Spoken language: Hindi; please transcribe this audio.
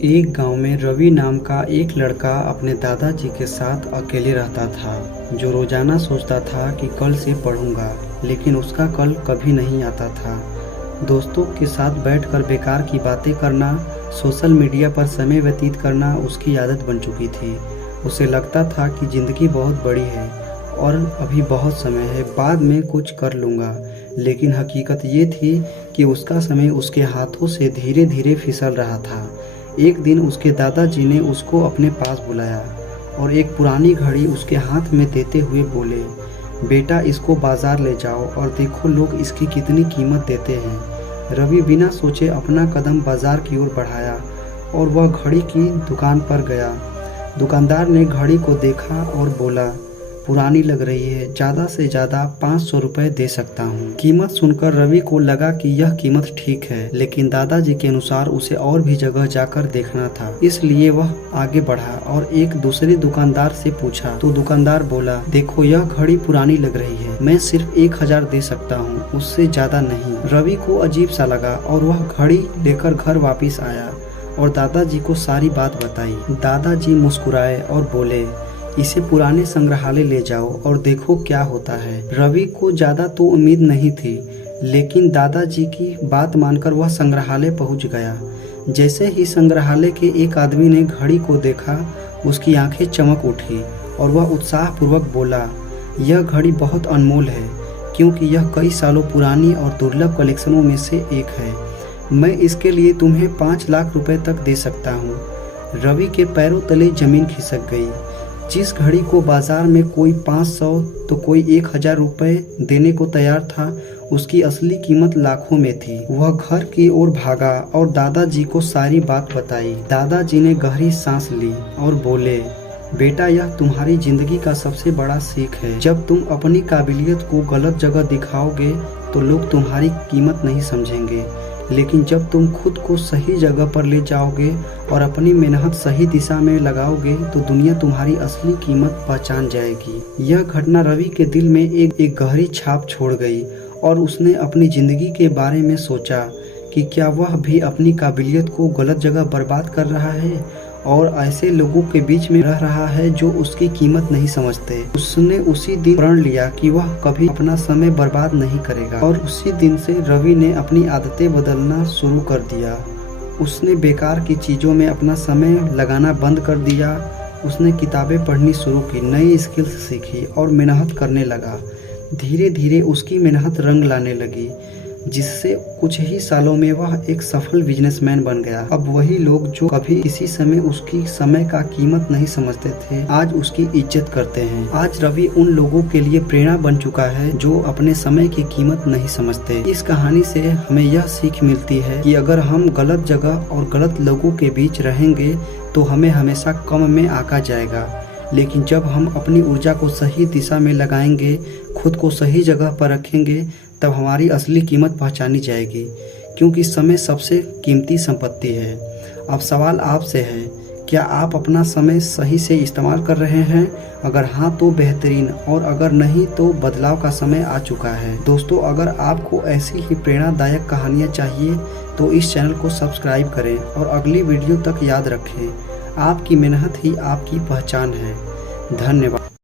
एक गांव में रवि नाम का एक लड़का अपने दादाजी के साथ अकेले रहता था, जो रोजाना सोचता था कि कल से पढ़ूंगा, लेकिन उसका कल कभी नहीं आता था। दोस्तों के साथ बैठकर बेकार की बातें करना, सोशल मीडिया पर समय व्यतीत करना उसकी आदत बन चुकी थी। उसे लगता था कि जिंदगी बहुत बड़ी है और अभी बहुत समय है, बाद में कुछ कर लूँगा। लेकिन हकीकत ये थी कि उसका समय उसके हाथों से धीरे धीरे फिसल रहा था। एक दिन उसके दादाजी ने उसको अपने पास बुलाया और एक पुरानी घड़ी उसके हाथ में देते हुए बोले, बेटा इसको बाजार ले जाओ और देखो लोग इसकी कितनी कीमत देते हैं। रवि बिना सोचे अपना कदम बाजार की ओर बढ़ाया और वह घड़ी की दुकान पर गया। दुकानदार ने घड़ी को देखा और बोला, पुरानी लग रही है, ज़्यादा से ज़्यादा 500 रुपये दे सकता हूँ। कीमत सुनकर रवि को लगा कि यह कीमत ठीक है, लेकिन दादाजी के अनुसार उसे और भी जगह जाकर देखना था, इसलिए वह आगे बढ़ा और एक दूसरे दुकानदार से पूछा। तो दुकानदार बोला, देखो यह घड़ी पुरानी लग रही है, मैं सिर्फ 1000 दे सकता हूँ, उससे ज़्यादा नहीं। रवि को अजीब सा लगा और वह घड़ी लेकर घर वापिस आया और दादाजी को सारी बात बताई। दादाजी मुस्कुराए और बोले, इसे पुराने संग्रहालय ले जाओ और देखो क्या होता है। रवि को ज्यादा तो उम्मीद नहीं थी, लेकिन दादाजी की बात मानकर वह संग्रहालय पहुंच गया। जैसे ही संग्रहालय के एक आदमी ने घड़ी को देखा, उसकी आंखें चमक उठी और वह उत्साहपूर्वक बोला, यह घड़ी बहुत अनमोल है, क्योंकि यह कई सालों पुरानी और दुर्लभ कलेक्शनों में से एक है। मैं इसके लिए तुम्हें 5 लाख रुपए तक दे सकता हूँ। रवि के पैरों तले जमीन खिसक गई। जिस घड़ी को बाजार में कोई 500 तो कोई 1000 रुपये देने को तैयार था, उसकी असली कीमत लाखों में थी। वह घर की ओर भागा और दादाजी को सारी बात बताई। दादाजी ने गहरी सांस ली और बोले, बेटा यह तुम्हारी जिंदगी का सबसे बड़ा सीख है। जब तुम अपनी काबिलियत को गलत जगह दिखाओगे तो लोग तुम्हारी कीमत नहीं समझेंगे, लेकिन जब तुम खुद को सही जगह पर ले जाओगे और अपनी मेहनत सही दिशा में लगाओगे तो दुनिया तुम्हारी असली कीमत पहचान जाएगी। यह घटना रवि के दिल में एक गहरी छाप छोड़ गई और उसने अपनी जिंदगी के बारे में सोचा कि क्या वह भी अपनी काबिलियत को गलत जगह बर्बाद कर रहा है और ऐसे लोगों के बीच में रह रहा है जो उसकी कीमत नहीं समझते। उसने उसी दिन प्रण लिया कि वह कभी अपना समय बर्बाद नहीं करेगा और उसी दिन से रवि ने अपनी आदतें बदलना शुरू कर दिया। उसने बेकार की चीज़ों में अपना समय लगाना बंद कर दिया। उसने किताबें पढ़नी शुरू की, नई स्किल्स सीखी और मेहनत करने लगा। धीरे धीरे उसकी मेहनत रंग लाने लगी, जिससे कुछ ही सालों में वह एक सफल बिजनेसमैन बन गया। अब वही लोग जो कभी किसी समय उसकी समय का कीमत नहीं समझते थे, आज उसकी इज्जत करते हैं। आज रवि उन लोगों के लिए प्रेरणा बन चुका है जो अपने समय की कीमत नहीं समझते। इस कहानी से हमें यह सीख मिलती है कि अगर हम गलत जगह और गलत लोगों के बीच रहेंगे तो हमें हमेशा कम में आंका जाएगा, लेकिन जब हम अपनी ऊर्जा को सही दिशा में लगाएंगे, खुद को सही जगह पर रखेंगे, तब हमारी असली कीमत पहचानी जाएगी, क्योंकि समय सबसे कीमती संपत्ति है। अब सवाल आपसे है, क्या आप अपना समय सही से इस्तेमाल कर रहे हैं? अगर हाँ तो बेहतरीन, और अगर नहीं तो बदलाव का समय आ चुका है। दोस्तों, अगर आपको ऐसी ही प्रेरणादायक कहानियाँ चाहिए तो इस चैनल को सब्सक्राइब करें और अगली वीडियो तक याद रखें, आपकी मेहनत ही आपकी पहचान है। धन्यवाद।